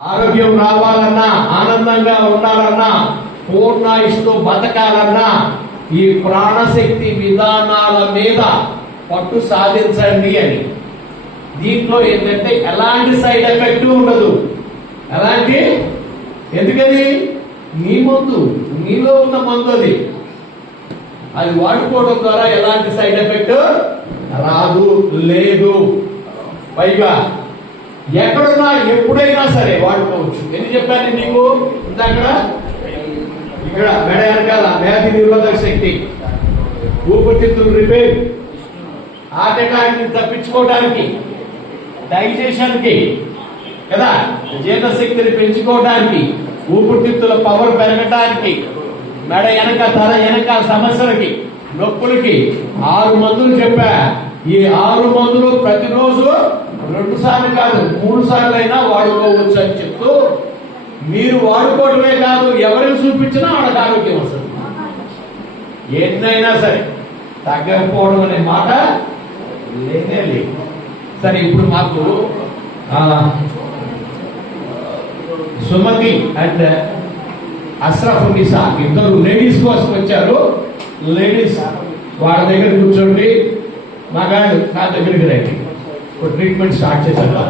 ఆరోగ్యం రావాలన్నా, ఆనందంగా ఉండాలన్నా, పూర్ణాయుష్తో బతకాలన్నా ఈ ప్రాణశక్తి విధానాల మీద పట్టు సాధించండి అని. దీంట్లో ఏంటంటే ఎలాంటి సైడ్ ఎఫెక్ట్ ఉండదు. ఎలాంటి, ఎందుకని మీ మందు, మీలో ఉన్న మందు అది వాడుకోవడం ద్వారా ఎలాంటి సైడ్ ఎఫెక్ట్ రాదు, లేదు. పైగా ఎక్కడున్నా ఎప్పుడైనా సరే వాడుకోవచ్చు. ఎందుకు చెప్పాను నీకు అక్కడ? ఇక్కడ మెడ వెనకాల వ్యాధి నిరోధక శక్తి, ఊపిరితిత్తులు రిపేర్, హార్ట్ అటాక్ తప్పించుకోవడానికి, డైజెషన్ కి కదా, జీర్ణశక్తిని పెంచుకోవడానికి, ఊపిరితిత్తుల పవర్ పెరగడానికి, మెడ వెనక తల వెనక సమస్యలకి, నొప్పులకి 6 మందులు చెప్పా. ఈ 6 మందులు ప్రతిరోజు 2 సార్లు కాదు 3 సార్లు అయినా వాడుకోవచ్చు అని చెప్తూ, మీరు వాడుకోవడమే కాదు ఎవరికి చూపించినా వాళ్ళకి ఆరోగ్యం వస్తుంది. ఎన్నైనా సరే తగ్గకపోవడం అనే మాట లేనే లేదు. సరే, ఇప్పుడు మాకు సుమతి అండ్ అష్రఫ్ నిసా ఇద్దరు లేడీస్ కోసం వచ్చారు. లేడీస్ వాళ్ళ దగ్గర కూర్చోండి, మగాళ్ళు నా దగ్గరికి రండి. ట్రీట్మెంట్ స్టార్ట్ చేశారు.